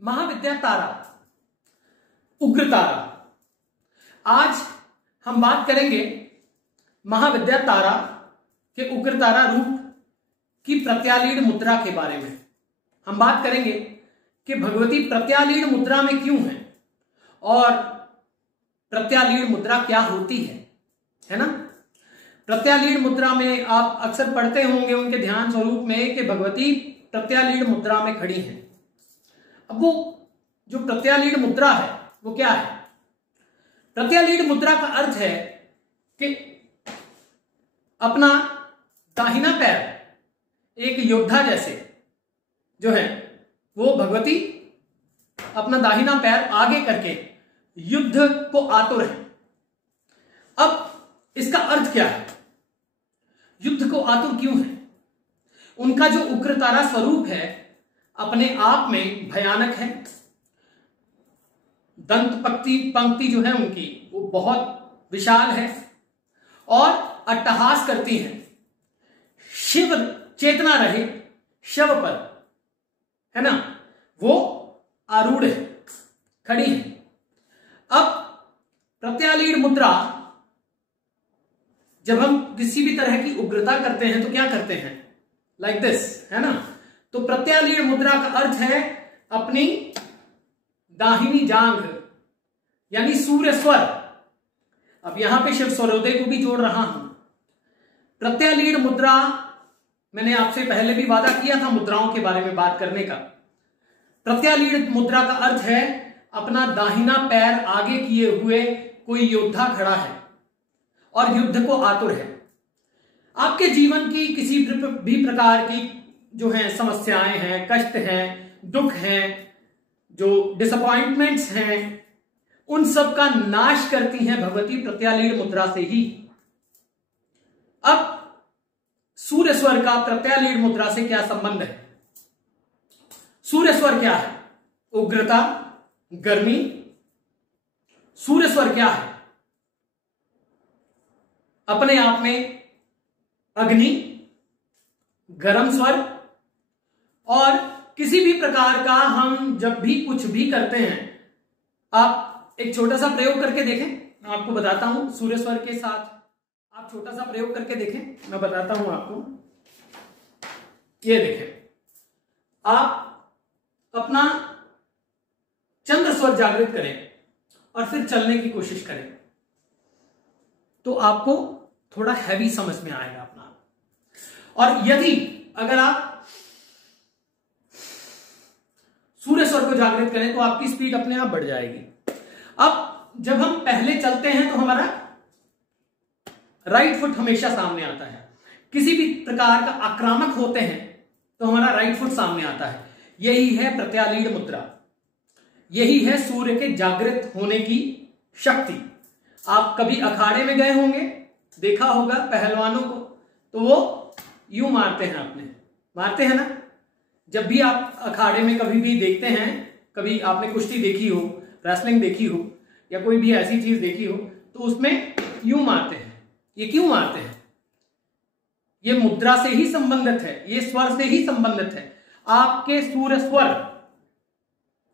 महाविद्या तारा, उग्र तारा। आज हम बात करेंगे महाविद्या तारा के उग्र तारा रूप की प्रत्यालीन मुद्रा के बारे में। हम बात करेंगे कि भगवती प्रत्यालीन मुद्रा में क्यों है और प्रत्यालीन मुद्रा क्या होती है ना। प्रत्यालीन मुद्रा में आप अक्सर पढ़ते होंगे उनके ध्यान स्वरूप में कि भगवती प्रत्यालीन मुद्रा में खड़ी हैं। अब वो जो प्रत्यालीन मुद्रा है वो क्या है? प्रत्यालीन मुद्रा का अर्थ है कि अपना दाहिना पैर एक योद्धा जैसे जो है वो भगवती अपना दाहिना पैर आगे करके युद्ध को आतुर है। अब इसका अर्थ क्या है? युद्ध को आतुर क्यों है? उनका जो उग्र तारा स्वरूप है अपने आप में भयानक है। दंत पंक्ति जो है उनकी वो बहुत विशाल है और अट्टहास करती हैं। शिव चेतना रहे शव पर, है ना, वो आरूढ़ है, खड़ी है। अब प्रत्यालीन मुद्रा जब हम किसी भी तरह की उग्रता करते हैं तो क्या करते हैं? लाइक दिस, है ना। तो प्रत्यालीन मुद्रा का अर्थ है अपनी दाहिनी जांघ यानी सूर्य स्वर। अब यहां पे शिव स्वरोदय को भी जोड़ रहा हूं। प्रत्यालीन मुद्रा, मैंने आपसे पहले भी वादा किया था मुद्राओं के बारे में बात करने का। प्रत्यालीन मुद्रा का अर्थ है अपना दाहिना पैर आगे किए हुए कोई योद्धा खड़ा है और युद्ध को आतुर है। आपके जीवन की किसी भी प्रकार की जो है समस्याएं हैं, कष्ट हैं, दुख हैं, जो डिसअपॉइंटमेंट्स हैं, उन सब का नाश करती हैं भगवती प्रत्यालीन मुद्रा से ही। अब सूर्य स्वर का प्रत्यालीन मुद्रा से क्या संबंध है? सूर्य स्वर क्या है? उग्रता, गर्मी। सूर्य स्वर क्या है? अपने आप में अग्नि, गर्म स्वर। और किसी भी प्रकार का हम जब भी कुछ भी करते हैं, आप एक छोटा सा प्रयोग करके देखें। आपको बताता हूं सूर्य स्वर के साथ आप छोटा सा प्रयोग करके देखें, मैं बताता हूं आपको। ये देखें, आप अपना चंद्र स्वर जागृत करें और फिर चलने की कोशिश करें तो आपको थोड़ा हैवी समझ में आएगा अपना। और यदि अगर आप सूर्य स्वर को जागृत करें तो आपकी स्पीड अपने आप बढ़ जाएगी। अब जब हम पहले चलते हैं तो हमारा राइट फुट हमेशा सामने आता है। किसी भी प्रकार का आक्रामक होते हैं तो हमारा राइट फुट सामने आता है। यही है प्रत्यालीन मुद्रा, यही है सूर्य के जागृत होने की शक्ति। आप कभी अखाड़े में गए होंगे, देखा होगा पहलवानों को, तो वो यूं मारते हैं, मारते हैं ना। जब भी आप अखाड़े में कभी भी देखते हैं, कभी आपने कुश्ती देखी हो, रेसलिंग देखी हो या कोई भी ऐसी चीज देखी हो, तो उसमें यूं मारते हैं। ये क्यों मारते हैं? ये मुद्रा से ही संबंधित है, ये स्वर से ही संबंधित है, आपके सूर्य स्वर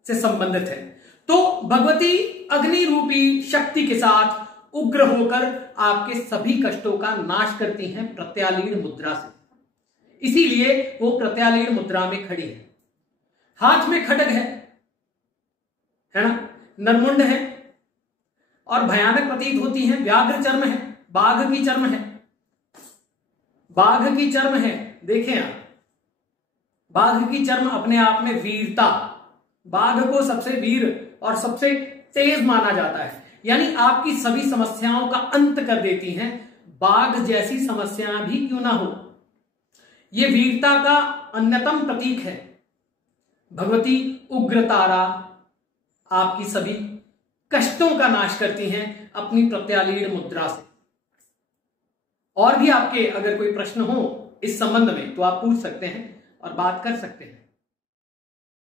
से संबंधित है। तो भगवती अग्नि रूपी शक्ति के साथ उग्र होकर आपके सभी कष्टों का नाश करती हैं प्रत्यालीन मुद्रा से। इसीलिए वो प्रत्यालीन मुद्रा में खड़ी है। हाथ में खड्ग है ना, नरमुंड है और भयानक प्रतीत होती है। व्याघ्र चर्म है, बाघ की चर्म है, बाघ की चर्म है। देखें आप, बाघ की चर्म अपने आप में वीरता, बाघ को सबसे वीर और सबसे तेज माना जाता है, यानी आपकी सभी समस्याओं का अंत कर देती हैं। बाघ जैसी समस्याएं भी क्यों ना हो, ये वीरता का अन्यतम प्रतीक है। भगवती उग्र तारा आपकी सभी कष्टों का नाश करती हैं अपनी प्रत्यालीन मुद्रा से। और भी आपके अगर कोई प्रश्न हो इस संबंध में तो आप पूछ सकते हैं और बात कर सकते हैं।